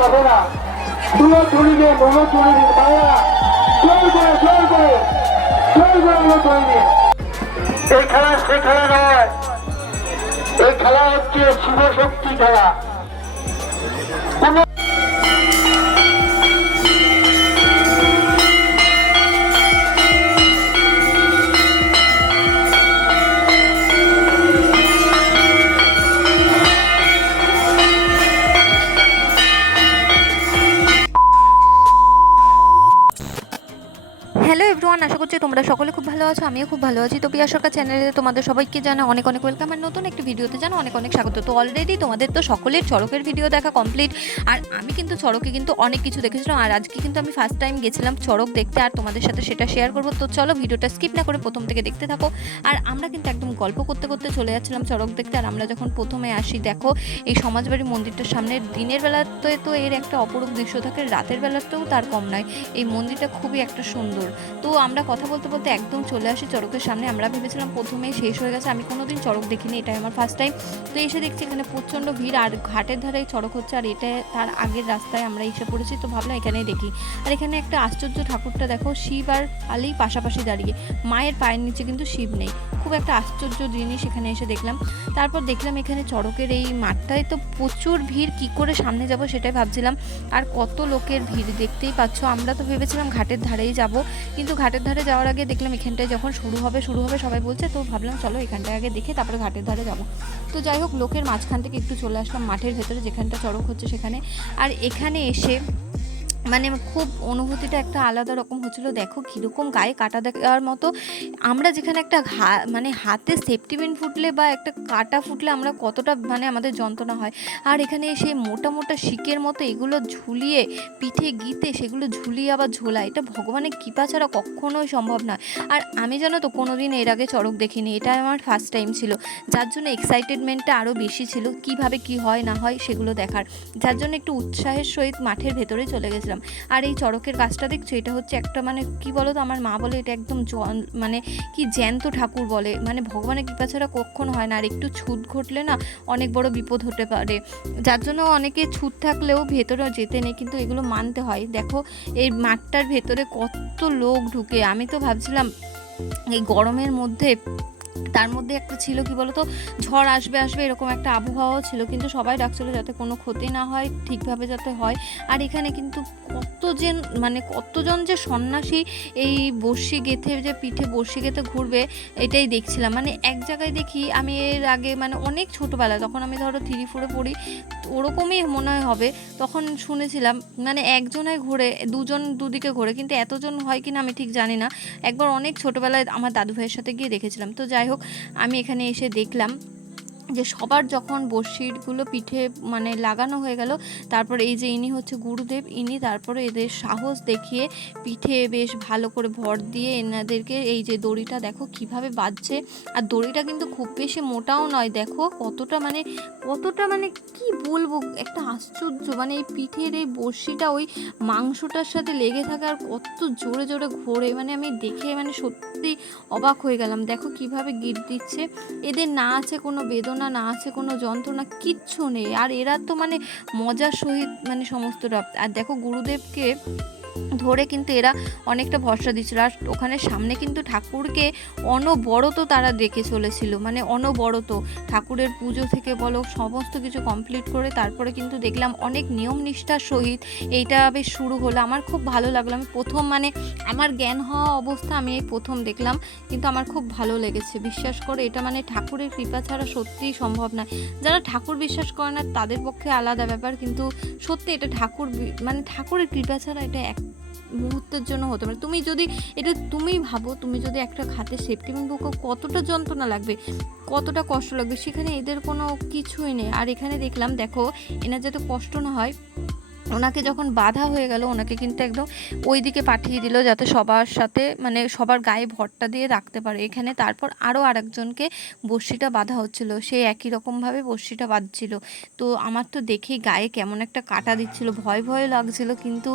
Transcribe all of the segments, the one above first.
যাবে না। তুলো তুলিবে মনো তুলিবে ভাইয়া, জোর করে জোর করে জোর করে মনো তুলিবে। এই খেলা সে খেলা নয়, এই খেলা হচ্ছে শিবশক্তি খেলা। হ্যালো এভরিওয়ান, আশা করছি তোমরা সকলে খুব ভালো আছো। আমিও খুব ভালো আছি। তো পিয়া সরকার চ্যানেলে তোমাদের সবাইকে জানা অনেক অনেক ওয়েলকাম, আর নতুন একটি ভিডিওতে জানা অনেক অনেক স্বাগত। তো অলরেডি তোমাদের তো সকলের চড়কের ভিডিও দেখা কমপ্লিট, আর আমি কিন্তু চড়কে কিন্তু অনেক কিছু দেখেছিলাম, আর আজকে কিন্তু আমি ফার্স্ট টাইম গেছিলাম চড়ক দেখতে, আর তোমাদের সাথে সেটা শেয়ার করবো। তো চলো ভিডিওটা স্কিপ না করে প্রথম থেকে দেখতে থাকো। আর আমরা কিন্তু একদম গল্প করতে করতে চলে যাচ্ছিলাম চড়ক দেখতে। আর আমরা যখন প্রথমে আসি, দেখো এই সমাজবাড়ি মন্দিরটার সামনে দিনের বেলাতে তো এর একটা অপরূপ দৃশ্য থাকে, রাতের বেলাতেও তার কম নয়। এই মন্দিরটা খুবই একটা সুন্দর। তো আমরা কথা বলতে বলতে একদম চলে আসি চড়কের সামনে। আমরা ভেবেছিলাম প্রথমেই শেষ হয়ে গেছে, আমি কোনোদিন চড়ক দেখিনি, এটাই আমার ফার্স্ট টাইম। তো এসে দেখছি এখানে প্রচণ্ড ভিড়, আর ঘাটের ধারে চড়ক হচ্ছে, আর এটা তার আগের রাস্তায় আমরা এসে পড়েছি। তো ভাবলাম এখানেই দেখি। আর এখানে একটা আশ্চর্য ঠাকুরটা দেখো, শিব আর কালী পাশাপাশি দাঁড়িয়ে, মায়ের পায়ের নিচে কিন্তু শিব নেই। খুব একটা আশ্চর্য জিনিস এখানে এসে দেখলাম। তারপর দেখলাম এখানে চড়কের এই মাঠটায় তো প্রচুর ভিড়, কি করে সামনে যাব সেটাই ভাবছিলাম। আর কত লোকের ভিড় দেখতেই পাচ্ছ। আমরা তো ভেবেছিলাম ঘাটের ধারেই যাব, কিন্তু ঘাটের ধারে যাওয়ার আগে দেখলাম এখানটায় যখন শুরু হবে সবাই বলছে, তো ভাবলাম চলো এখানটায় আগে দেখে তারপরে ঘাটের ধারে যাব। তো যাই হোক, লোকের মাঝখান থেকে একটু চলে আসলাম মাঠের ভেতরে, যেখানটা চড়ক হচ্ছে সেখানে। আর এখানে এসে মানে খুব অনুভূতিটা একটা আলাদা রকম হচ্ছিল। দেখো কীরকম গায়ে কাটা দেওয়ার মতো। আমরা যেখানে একটা মানে হাতে সেফটি পিন ফুটলে বা একটা কাটা ফুটলে আমরা কতটা মানে আমাদের যন্ত্রণা হয়, আর এখানে সেই মোটা মোটা শিকের মতো এগুলো ঝুলিয়ে পিঠে গিতে সেগুলো ঝুলিয়ে আবার ঝোলা, এটা ভগবানের কৃপা ছাড়া কখনোই সম্ভব নয়। আর আমি জানো তো কোনোদিন এর আগে চড়ক দেখিনি, এটা আমার ফার্স্ট টাইম ছিল, যার জন্য এক্সাইটেডমেন্টটা আরও বেশি ছিল, কিভাবে কি হয় না হয় সেগুলো দেখার, যার জন্য একটু উৎসাহের সহিত মাঠের ভেতরে চলে গেছিলাম। আর এই চড়কের গাছটা দেখছো, এটা হচ্ছে একটা মানে কি বলো তো, আমার মা বলে এটা একদম মানে কি জ্যান্ত ঠাকুর বলে, মানে ভগবানের কৃপা ছাড়া কখনো হয় না। আর একটু ছুত ঘটলে না অনেক বড় বিপদ হতে পারে, যার জন্য অনেকে ছুত থাকলেও ভেতরে যেতে নেই, কিন্তু এগুলো মানতে হয়। দেখো এই মাঠটার ভেতরে কত লোক ঢুকে, আমি তো ভাবছিলাম এই গরমের মধ্যে, তার মধ্যে একটা ছিল কি বলতো, ঝড় আসবে এরকম একটা আবহাওয়াও ছিল, কিন্তু সবাই ডাকছিল যাতে কোনো ক্ষতি না হয়, ঠিকভাবে যাতে হয়। আর এখানে কিন্তু কতজন যে সন্ন্যাসী এই বর্ষি গেঁথে, যে পিঠে বর্ষি গেঁথে ঘুরবে, এটাই দেখছিলাম। মানে এক জায়গায় দেখি আমি এর আগে মানে অনেক ছোটোবেলায়, তখন আমি ধরো 3-4 পড়ি, ওরকমই মনে হবে, তখন শুনেছিলাম মানে একজনে ঘোরে, দুজন দুদিকে ঘোরে, কিন্তু এতজন হয় কিনা আমি ঠিক জানি না। একবার অনেক ছোটোবেলায় আমার দাদু ভাইয়ের সাথে গিয়ে দেখেছিলাম। তো যাই হোক, আমি এখানে এসে দেখলাম যে সবার যখন বড়শিগুলো পিঠে মানে লাগানো হয়ে গেল, তারপর এই যে ইনি হচ্ছে গুরুদেব, ইনি তারপরে এদের সাহস দেখিয়ে পিঠে বেশ ভালো করে ভর দিয়ে এনাদেরকে এই যে দড়িটা দেখো কিভাবে বাজছে। আর দড়িটা কিন্তু খুব বেশি মোটাও নয়, দেখো কতটা মানে কি বলবো, একটা আশ্চর্য, মানে এই পিঠের এই বড়শিটা ওই মাংসটার সাথে লেগে থাকে, আর কত জোরে জোরে ঘোরে, মানে আমি দেখে মানে সত্যি অবাক হয়ে গেলাম। দেখো কিভাবে গিট দিচ্ছে, এদের না আছে কোনো বেদনা, না আছে কোনো যন্ত্রণা, কিচ্ছু নেই, আর এরা তো মানে মজার সহিত মানে সমস্তটা। আর দেখো গুরুদেবকে ধরে কিন্তু এরা অনেকটা ভরসা দিচ্ছিল, আর ওখানে সামনে কিন্তু ঠাকুরকে অনবরত তারা দেখে চলেছিল, মানে অনবরত ঠাকুরের পুজো থেকে বলো সমস্ত কিছু কমপ্লিট করে তারপরে কিন্তু দেখলাম অনেক নিয়ম নিষ্ঠার সহিত এইটা বেশ শুরু হলো। আমার খুব ভালো লাগলো, আমি প্রথম মানে আমার জ্ঞান হওয়া অবস্থা আমি এই প্রথম দেখলাম, কিন্তু আমার খুব ভালো লেগেছে। বিশ্বাস করে এটা মানে ঠাকুরের কৃপা ছাড়া সত্যিই সম্ভব নয়। যারা ঠাকুর বিশ্বাস করে না তাদের পক্ষে আলাদা ব্যাপার, কিন্তু সত্যি এটা মানে ঠাকুরের কৃপা ছাড়া এটা এক মুহূর্তের জন্য হতে পারে। তুমি যদি এটা তুমি ভাবো, তুমি যদি একটা খাতে সেফটি পিন বুকো, কতটা যন্ত্রণা লাগবে, কতটা কষ্ট লাগবে, সেখানে এদের কোনো কিছুই নেই। আর এখানে দেখলাম দেখো এনার যাতে কষ্ট না হয়, ওনাকে যখন বাধা হয়ে গেল ওনাকে কিন্তু একদম ওই দিকে পাঠিয়ে দিল, যাতে সবার সাথে মানে সবার গায়ে ভরটা দিয়ে রাখতে পারে এখানে। তারপর আরও আরেকজনকে বড়শিটা বাঁধা হচ্ছিল, সে একই রকমভাবে বড়শিটা বাঁধছিল। তো আমার তো দেখেই গায়ে কেমন একটা কাটা দিচ্ছিল, ভয় লাগছিল, কিন্তু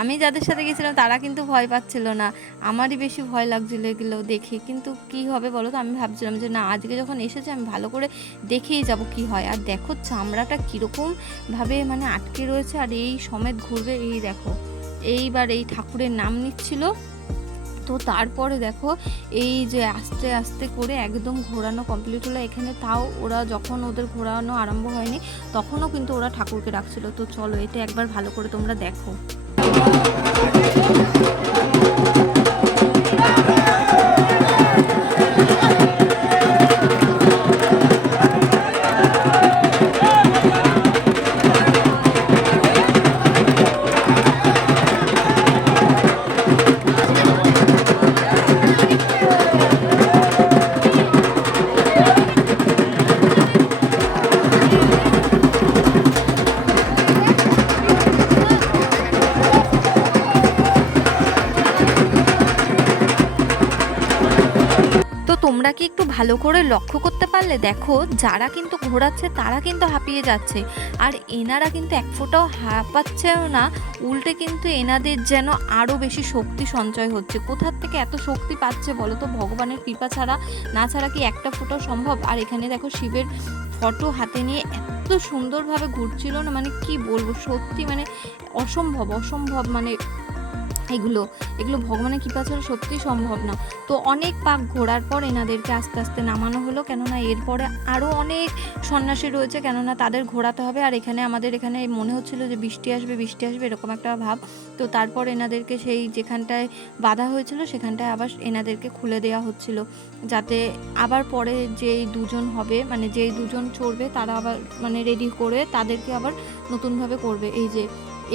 আমি যাদের সাথে গেছিলাম তারা কিন্তু ভয় পাচ্ছিল না, আমারই বেশি ভয় লাগছিল এগুলো দেখে। কিন্তু কি হবে বলো তো, আমি ভাবছিলাম যে না, আজকে যখন এসেছে আমি ভালো করে দেখেই যাব কি হয়। আর দেখো চামড়াটা কীরকমভাবে মানে আটকে রয়েছে, আর এই সমেত ঘুরবে। এই দেখো এইবার এই ঠাকুরের নাম নিচ্ছিল, তো তারপরে দেখো এই যে আস্তে আস্তে করে একদম ঘোরানো কমপ্লিট হলো এখানে। তাও ওরা যখন ওদের ঘোরানো আরম্ভ হয়নি তখনও কিন্তু ওরা ঠাকুরকে ডাকছিল। তো চলো এটা একবার ভালো করে তোমরা দেখো। তো তোমরা কি একটু ভালো করে লক্ষ্য করতে পারলে? দেখো যারা কিন্তু ঘোরাচ্ছে তারা কিন্তু হাঁপিয়ে যাচ্ছে, আর এনারা কিন্তু এক ফোঁটাও হাঁপাচ্ছেও না, উল্টে কিন্তু এনাদের যেন আরও বেশি শক্তি সঞ্চয় হচ্ছে। কোথার থেকে এত শক্তি পাচ্ছে বলো তো? ভগবানের কৃপা ছাড়া না ছাড়া কি একটা ফোঁটাও সম্ভব? আর এখানে দেখো শিবের ফটো হাতে নিয়ে এত সুন্দরভাবে ঘুরছিল না, মানে কি বলবো, সত্যি মানে অসম্ভব অসম্ভব। মানে এগুলো ভগবানের কৃপা ছাড়া সত্যিই সম্ভব না। তো অনেক পাক ঘোরার পর এনাদেরকে আস্তে আস্তে নামানো হলো, কেননা এরপরে আরও অনেক সন্ন্যাসী রয়েছে, কেননা তাদের ঘোরাতে হবে। আর এখানে আমাদের এখানে মনে হচ্ছিল যে বৃষ্টি আসবে এরকম একটা ভাব। তো তারপর এনাদেরকে সেই যেখানটায় বাঁধা হয়েছিল সেখানটায় আবার এনাদেরকে খুলে দেওয়া হচ্ছিল, যাতে আবার পরে যেই দুজন হবে, মানে যেই দুজন চড়বে তারা আবার মানে রেডি করে তাদেরকে আবার নতুনভাবে করবে। এই যে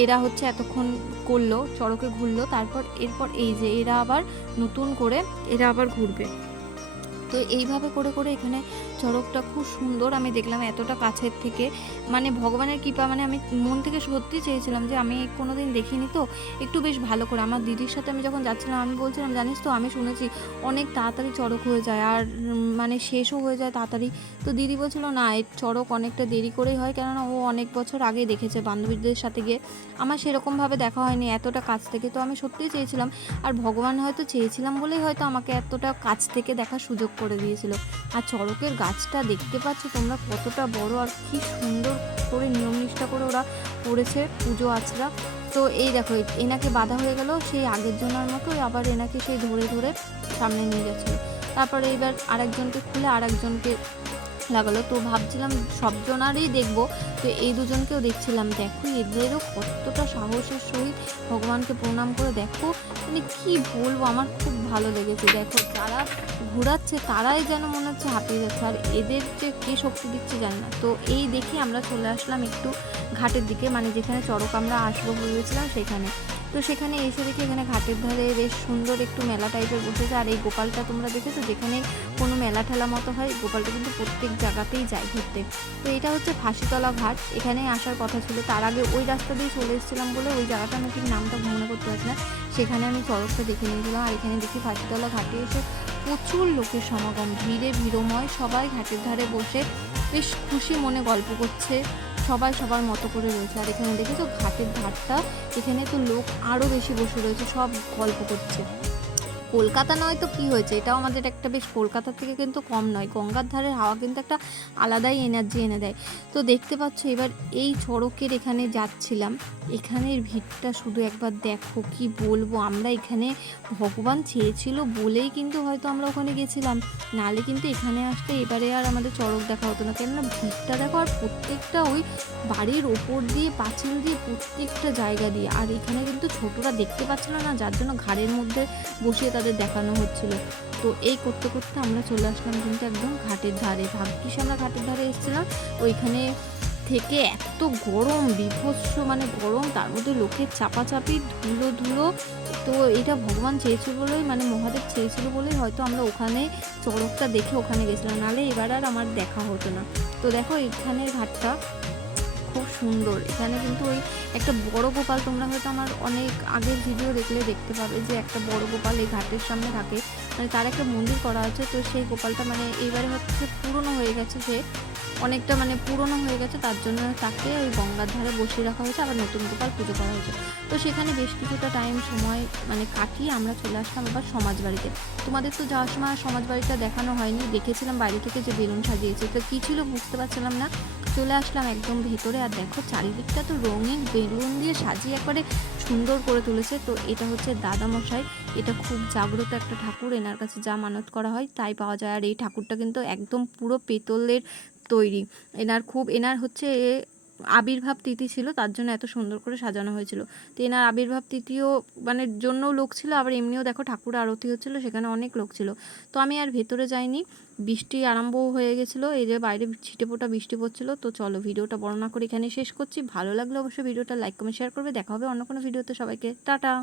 এরা হচ্ছে এতক্ষণ করলো, চড়কে ঘুরলো, তারপর এরপর এই যে এরা আবার নতুন করে এরা আবার ঘুরবে। তো এইভাবে করে করে এখানে চড়কটা খুব সুন্দর আমি দেখলাম এতটা কাছের থেকে, মানে ভগবানের কৃপা। মানে আমি মন থেকে সত্যি চেয়েছিলাম যে আমি কোনোদিন দেখিনি, তো একটু বেশ ভালো করে। আমার দিদির সাথে আমি যখন যাচ্ছিলাম আমি বলছিলাম, জানিস তো আমি শুনেছি অনেক তাড়াতাড়ি চড়ক হয়ে যায় আর মানে শেষও হয়ে যায় তাড়াতাড়ি। তো দিদি বলছিল না, এর চড়ক অনেকটা দেরি করেই হয়, কেননা ও অনেক বছর আগে দেখেছে বান্ধবীদের সাথে গিয়ে। আমার সেরকমভাবে দেখা হয়নি এতটা কাছ থেকে। তো আমি সত্যিই চেয়েছিলাম, আর ভগবান হয়তো চেয়েছিলাম বলেই হয়তো আমাকে এতটা কাছ থেকে দেখার সুযোগ করে দিয়েছিল। আর চড়কের গাছটা দেখতে পাচ্ছ তোমরা কতটা বড়, আর কি সুন্দর করে নিয়ম নিষ্ঠা করে ওরা করেছে পুজো আচরা। তো এই দেখো এনাকে বাধা হয়ে গেল সেই আগের জনের মতো, আবার এনাকে সেই ধরে ধরে সামনে নিয়ে যাচ্ছিল। তারপরে এবার আরেকজনকে খুলে আরেকজনকে লাগালো। তো ভাবছিলাম সবজনারই দেখবো, তো এই দুজনকেও দেখছিলাম। দেখো এদেরও কতটা সাহসের সহিত ভগবানকে প্রণাম করে, দেখো মানে কি বলবো, আমার খুব ভালো লেগেছে। দেখো যারা ঘোরাচ্ছে তারাই যেন মনে হচ্ছে হাঁপিয়ে যাচ্ছে, আর এদের যে কী শক্তি দিচ্ছে জানি না। তো এই দেখে আমরা চলে আসলাম একটু ঘাটের দিকে, মানে যেখানে চড়ক আমরা আসবো ভেবেছিলাম সেখানে। তো সেখানে এসে দেখি এখানে ঘাটের ধারে বেশ সুন্দর একটু মেলা টাইপের বসেছে। আর এই গোপালটা তোমরা দেখেছো, যেখানে কোনো মেলা ঠেলা মতো হয় গোপালটা কিন্তু প্রত্যেক জায়গাতেই যায় ঘুরতে। তো এটা হচ্ছে ফাঁসিতলা ঘাট, এখানে আসার কথা ছিল। তার আগে ওই রাস্তা দিয়ে চলে এসেছিলাম বলে ওই জায়গাটা আমি ঠিক নামটা মনে করতে পারছি না, সেখানে আমি চড়কটা দেখে নিয়েছিলাম। আর এখানে দেখি ফাঁসিতলা ঘাটে এসে প্রচুর লোকের সমাগম, ভিড়ে ভিড়ময়, সবাই ঘাটের ধারে বসে বেশ খুশি মনে গল্প করছে, সবাই সবার মতো করে রয়েছে। আর এখানে দেখেছো ঘাটের ধারটা, এখানে তো লোক আরও বেশি বসে রয়েছে, সব গল্প করছে। কলকাতা নয় তো কি হয়েছে, এটাও আমাদের একটা বেশ কলকাতার থেকে কিন্তু কম নয়। গঙ্গার ধারের হাওয়া কিন্তু একটা আলাদাই এনার্জি এনে দেয়। তো দেখতে পাচ্ছ এবার এই চড়কের এখানে যাচ্ছিলাম, এখানের ভিড়টা শুধু একবার দেখো, কি বলবো। আমরা এখানে ভগবান চেয়েছিল বলেই কিন্তু হয়তো আমরা ওখানে গেছিলাম, নালে কিন্তু এখানে আসতে এবারে আর আমাদের চড়ক দেখা হতো না। কেননা ভিড়টা দেখো, আর প্রত্যেকটা ওই বাড়ির ওপর দিয়ে পাঁচিল দিয়ে প্রত্যেকটা জায়গা দিয়ে। আর এখানে কিন্তু ছোটরা দেখতে পাচ্ছিল না, যার জন্য ঘাড়ের মধ্যে বসিয়ে তাদের দেখানো হচ্ছিল। তো এই করতে করতে আমরা চলে আসলাম কিন্তু একদম ঘাটের ধারে। ভাগ্যিস আমরা ঘাটের ধারে এসেছিলাম, ওইখানে থেকে এত গরম বিভৎস, মানে গরম, তার মধ্যে লোকের চাপাচাপি, ধুলো ধুলো। তো এটা ভগবান চেয়েছিল বলেই, মানে মহাদেব চেয়েছিল বলেই হয়তো আমরা ওখানে চড়কটা দেখে ওখানে গেছিলাম, নাহলে এবার আর আমার দেখা হতো না। তো দেখো এখানের ঘাটটা খুব সুন্দর। এখানে কিন্তু ওই একটা বড় গোপাল, তোমরা হয়তো আমার অনেক আগের ভিডিও দেখলে দেখতে পাবে যে একটা বড় গোপাল এই ঘাটের সামনে থাকে, মানে তার একটা মন্দির করা আছে। তো সেই গোপালটা মানে এইবারে হচ্ছে পুরনো হয়ে গেছে, সে অনেকটা মানে পুরনো হয়ে গেছে, তার জন্য তাকে ওই গঙ্গার ধারে বসিয়ে রাখা হয়েছে, আবার নতুন গোপাল পুজো করা হয়েছে। তো সেখানে বেশ কিছুটা টাইম সময় মানে কাটিয়ে আমরা চলে আসলাম আবার সমাজবাড়িতে। তোমাদের তো যাওয়ার সময় সমাজবাড়িটা দেখানো হয়নি, দেখেছিলাম বাইরে থেকে যে বেলুন সাজিয়েছে, তো কী ছিল বুঝতে পারছিলাম না। চলে আসলাম একদম ভেতরে। আর দেখো চারিদিকটা তো রঙিন বেলুন দিয়ে সাজিয়ে একবারে সুন্দর করে তুলেছে। তো এটা হচ্ছে দাদামশাই, এটা খুব জাগ্রত একটা ঠাকুর, এনার কাছে যা মানত করা হয় তাই পাওয়া যায়। আর এই ঠাকুরটা কিন্তু একদম পুরো পেতলের তৈরি। এনার হচ্ছে আবির্ভাব তিথি ছিল, তার জন্য এত সুন্দর করে সাজানো হয়েছিল। তো এনার আবির্ভাব তিথিও মানে জন্যও লোক ছিল, আবার এমনিও দেখো ঠাকুর আরতি হচ্ছিলো, সেখানে অনেক লোক ছিল। তো আমি আর ভেতরে যাইনি, বৃষ্টি আরম্ভ হয়ে গেছিলো, এই যে বাইরে ছিটেফোঁটা বৃষ্টি পড়ছিলো। তো চলো ভিডিওটা বর্ণনা করে এখানে শেষ করছি। ভালো লাগলে অবশ্যই ভিডিওটা লাইক কমেন্ট শেয়ার করবে। দেখা হবে অন্য কোনো ভিডিওতে। সবাইকে টাটা।